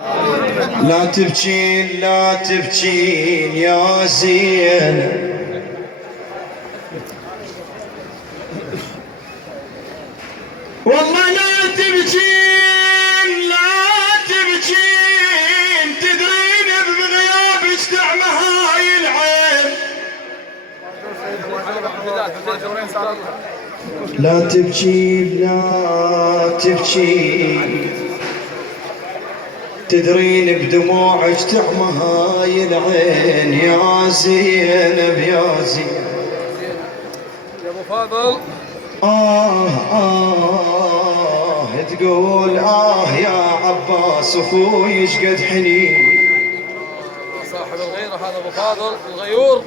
لا تبكين لا تبكين يا زينب، والله لا تبكين لا تبكين، تدرين بغيابك تعمى هاي العين. لا تبكين لا تبكين، تدرين بدموعك تعمى هاي العين يا زينب يا زينب. يا ابو فاضل تقول يا عباس اخوي ايش قد حنين. صاحب الغيرة هذا ابو فاضل الغيور.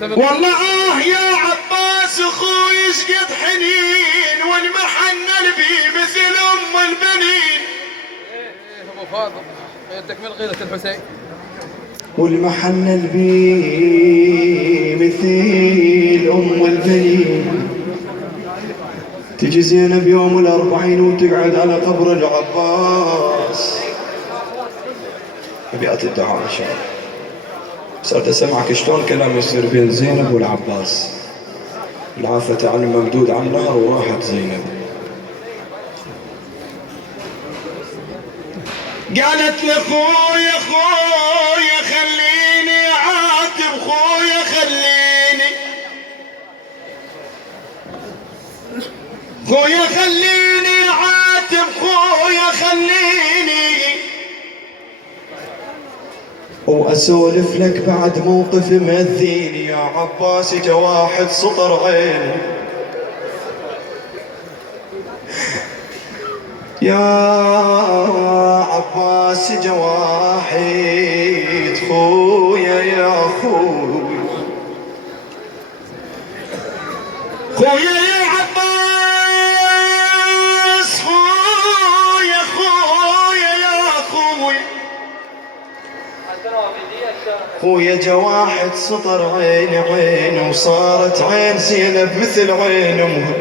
والله يا عباس اخوي ايش قد حنين، والمحنن بي مثل ام البنين. ايه ابو فاضل يدك من غيرة الحسين. والمحنن بي مثل ام البنين. تجي زينب يوم الأربعين وتقعد على قبر العباس. أبيات الدعاء إن شاء الله. صرت أسمعك شلون كلام يصير بين زينب والعباس. العافة عن الممدود عن النهر وراحت زينب. قالت لأخويا خويا خليني عاتب خويا خليني، خويا خليني عاتب خويا خليني، واسولف لك بعد موقف مذيني. يا عباس جا واحد سطر عيني، يا عباس جا واحد خويا يا خويا، خويا يا عباس خويا خويا يا خويا، خويا جا واحد سطر عين وصارت عين زينب مثل عين امها.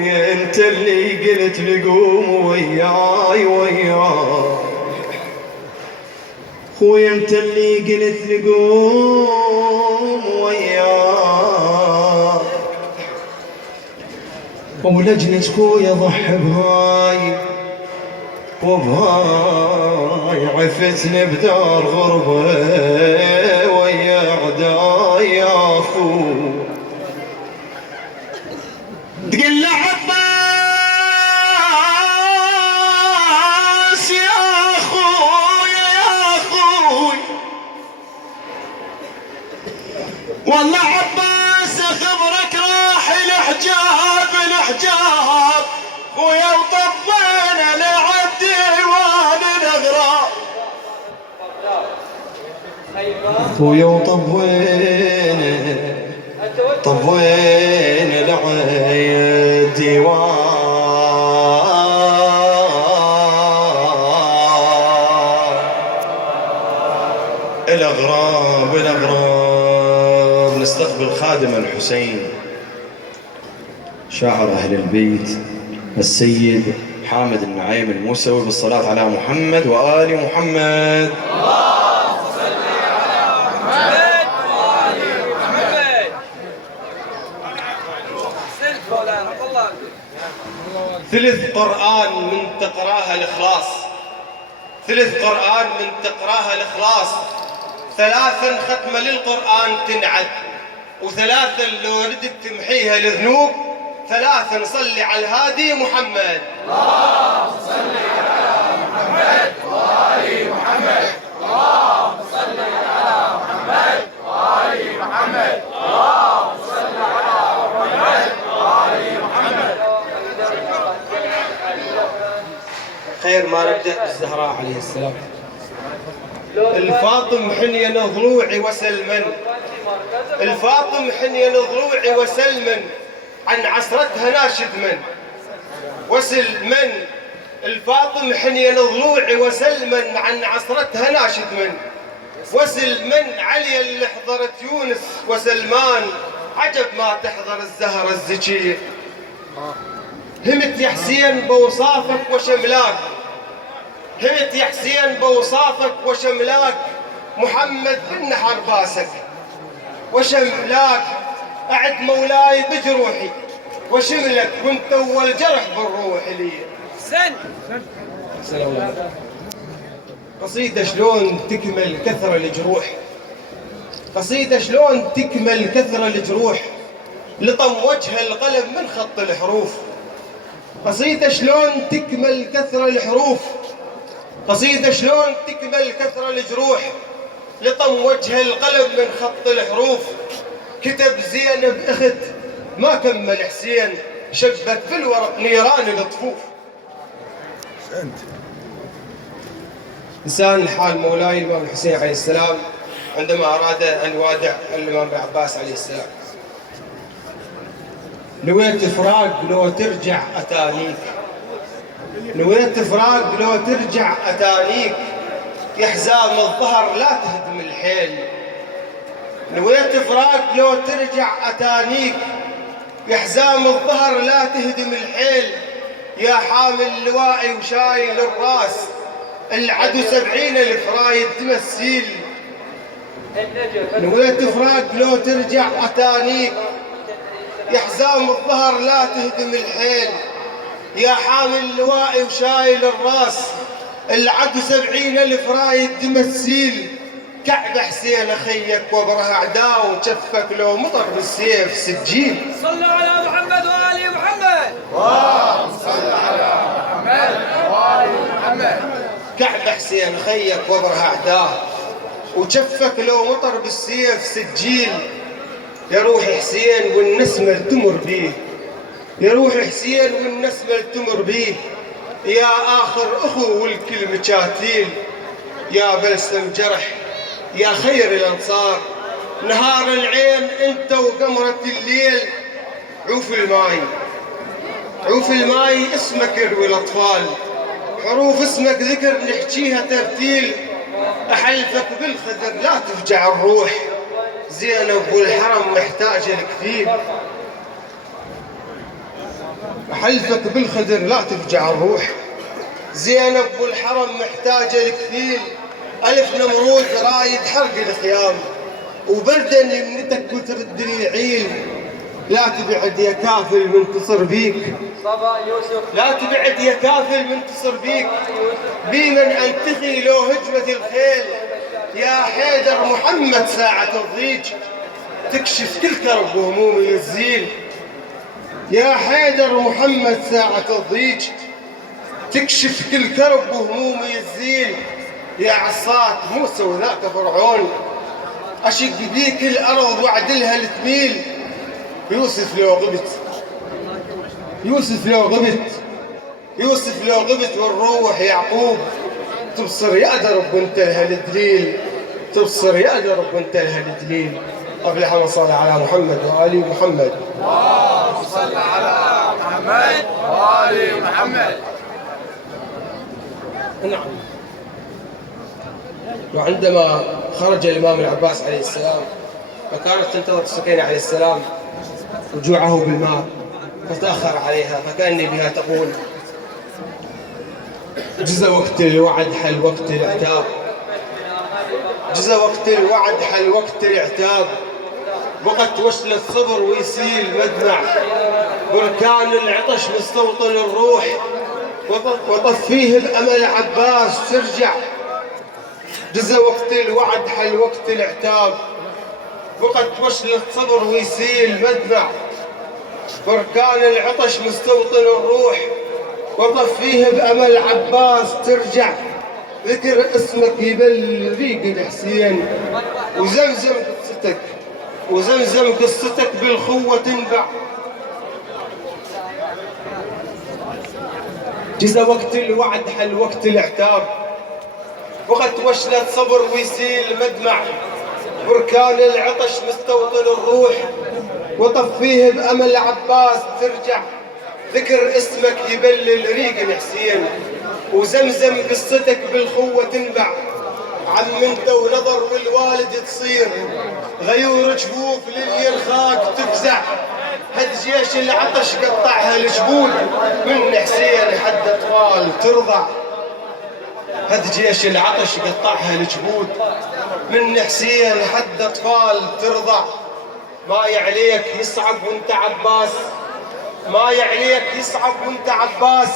خويا انت اللي قلت لقوم وياي وياي، خويا انت اللي قلت لقوم وياي، ولجنة خويا ضحي بهاي وبهاي، عفتني بدار غربة ويا عداي يا اخو. تقول له عباس يا اخويا يا اخوي، والله عباس خبرك راح الحجاب الحجاب، خويا وطبينا لعب ديوان الاغراب، خويا وطبينا طبينا لعب ديوان الاغراب الاغراب. نستقبل خادم الحسين شاعر اهل البيت السيد حامد النعيم الموسوي بالصلاة على محمد وآل محمد. اللهم صل على محمد وآل محمد. ثلث قرآن من تقراها الإخلاص، ثلث قرآن من تقراها الإخلاص، ثلاثا ختمة للقرآن تنعد، وثلاثا لو ردت تمحيها الذنوب، ثلاثا صلي على الهادي محمد. اللهم صل على محمد وآل محمد. اللهم صل على محمد وآل محمد. اللهم صل على محمد وآل محمد. خير ما نبدأ بالزهراء عليه السلام. الفاطم حنين ضلوعي وسلمن، الفاطم حنين ضلوعي وسلمن، عن عسرتها ناشد من وسل من. الفاطم حنين ضلوعي وسلمن، عن عسرتها ناشد من وسل من. علي اللي حضرت يونس وسلمان، عجب ما تحضر الزهرة الزكية. همت يا حسين بوصافك وشملاك، همت يا حسين بوصافك وشملاك، محمد بالنحر باسك وشملاك، أعد مولاي بجروحي وشملك، كنت أول جرح بالروح لي. قصيدة شلون تكمل كثر الجروح، قصيدة شلون تكمل كثر الجروح، لطم وجه القلم من خط الحروف. قصيدة شلون تكمل كثر الحروف، قصيدة شلون تكمل كثر الجروح، لطم وجه القلم من خط الحروف. كتب زينب اخت ما كمل حسين، شبت في الورق نيران الطفوف. لسان حال مولاي الإمام الحسين عليه السلام عندما أراد أن يوادع الإمام العباس عليه السلام. نويت فراق لو ترجع أتانيك، نويت فراق لو ترجع أتانيك، يا حزام الظهر لا تهدم الحيل. نويت فراق لو ترجع أتانيك، يا حزام الظهر لا تهدم الحيل، يا حامل لوائي وشايل الراس، العدو 70,000 رايد تمثيل. نويت فراق لو ترجع أتانيك، يا حزام الظهر لا تهدم الحيل، يا حامل لوائي وشايل الراس، العدو 70,000 رايد تمثيل. كعب حسين أخيك وبره أعداء، وشفك لو مطر بالسيف سجيل. صلوا على محمد وآل محمد. اللهم صل على محمد وآل محمد. كعب حسين خيك وبره أعداه، وشفك لو مطر بالسيف سجيل. يا روح حسين والنسمة تمر بيه، يا روح حسين والنسمة تمر بيه، يا آخر أخو والكل مشاتيل. يا بلسم جرح يا خير الأنصار، نهار العين أنت وقمرة الليل. عوف الماي عوف الماي اسمك يروي الأطفال، حروف اسمك ذكر نحكيها ترتيل. أحلفك بالخدر لا تفجع الروح، زينب والحرم محتاجة الكفيل. أحلفك بالخدر لا تفجع الروح، زينب والحرم محتاجة الكفيل. ألف نمرود رايد حرق الخيام، وبردن يمنتك وترد العيل. لا تبعد يا كافل منتصر بيك، لا تبعد يا كافل منتصر بيك، بمن أنتخي لو هجمة الخيل. يا حيدر محمد ساعة الضيج، تكشف كل كرب وهموم الزيل. يا حيدر محمد ساعة الضيج، تكشف كل كرب وهموم الزيل. يا عصات موسى وذاك فرعون، أشق بيك الأرض وعدلها لتميل. يوسف لو غبت، يوسف لو غبت، يوسف لو غبت والروح يعقوب. تبصر يا درب وانت لها الدليل، تبصر يا درب وانت لها الدليل. قبلها وصل على محمد وآل محمد. اللهم صل على محمد وآل محمد. نعم. وعندما خرج الإمام العباس عليه السلام، فكانت تنتظر السكينة عليه السلام رجوعه بالماء، فتأخر عليها، فكأني بها تقول: جزى وقت الوعد حل وقت العتاب، جزى وقت الوعد حل وقت العتاب. وقت وصل الصبر ويسيل مدمع، بركان العطش مستوطن الروح. وطفيه بأمل عباس ترجع، جزى وقت الوعد حل وقت العتاب. وقت وصل الصبر ويسيل مدمع، بركان العطش مستوطن الروح. وطفيه بأمل عباس ترجع، ذكر اسمك يبل ريق الحسين. وزمزم قصتك، وزمزم قصتك بالخوة تنبع. جزى وقت الوعد حل وقت العتاب، وقت وشلة صبر ويسيل مدمع، بركان العطش مستوطن الروح. وطفيه بأمل عباس ترجع، ذكر اسمك يبلل ريق الحسين. وزمزم قصتك بالخوة تنبع، عم انت ونظر والوالد تصير، غيور جفوف لليرخاك تفزع. هد جيش العطش قطعها الجبود، من حسين حد اطفال ترضع. هد جيش العطش قطعها الجبود، من حسين حد اطفال ترضع. ما يعليك يصعب وانت عباس، ما يعليك يصعب وانت عباس،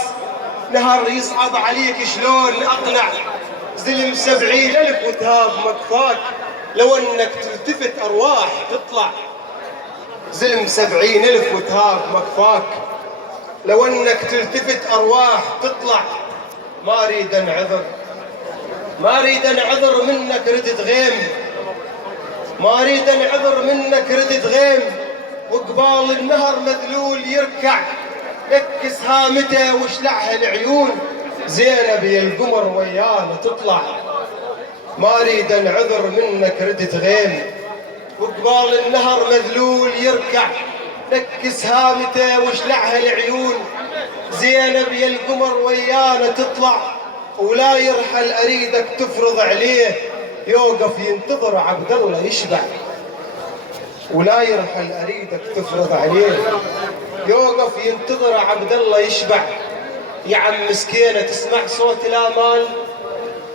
نهر يصعب عليك شلون اقنع. زلم 70,000 وتهاب مكفاك، لو انك تلتفت ارواح تطلع. زلم 70,000 وتهاب مكفاك، لو انك تلتفت ارواح تطلع. ما اريد انعذر، ما اريد انعذر منك ردت غيم، ما اريد انعذر منك ردت غيم. وقبال النهر مذلول يركع، نكس هامته واشلعها العيون. زينب يا القمر ويانا تطلع. ما اريد انعذر منك ردت غيم، وقبال النهر مذلول يركع، نكس هامته واشلعها العيون. زينب يا القمر ويانا تطلع، ولا يرحل اريدك تفرض عليه، يوقف ينتظر عبد الله يشبع. ولا يرحل اريدك تفرض عليه، يوقف ينتظر عبد الله يشبع. يا عم مسكينه تسمع صوت الامال،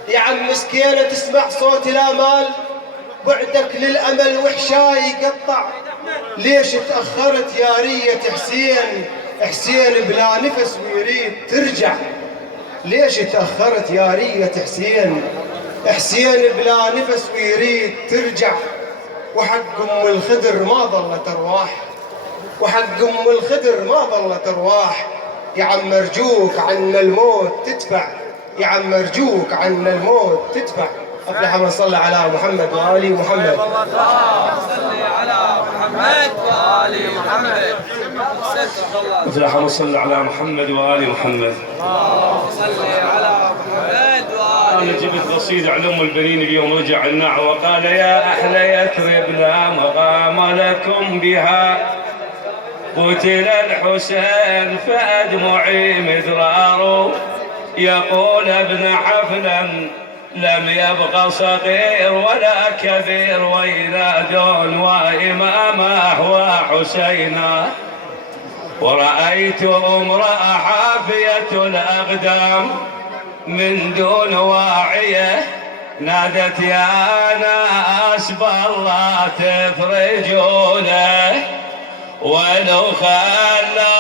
يا عم مسكينه تسمع صوت الامال، بعدك للامل وحشاي يقطع. ليش تاخرت يا رية حسين، حسين بلا نفس ويريد ترجع. ليش تاخرت يا رية حسين، حسين بلا نفس ويريد ترجع. وحق ام الخدر ما ظلت ارواح، وحق ام الخدر ما ظلت ارواح. يا عم ارجوك عنا الموت تدفع، يا عم ارجوك عنا الموت تدفع. افلح من صلى على محمد وآل محمد. صل على محمد وآل محمد. افلح من صلى على محمد وآل محمد. صل على محمد وآل. أنا جبت قصيدة على أم البنين اليوم رجع النع وقال يا أهل يثرب لا مقام لكم بها، قتل الحسين فأدمعي مدرار، يقول ابن حفلا لم يبق صغير ولا كبير، وإذا دون وإمامه وحسينا. ورأيت امرأة حافية الأقدام من دون واعية، نادت يا ناس بالله تفرجونه، ولو خلى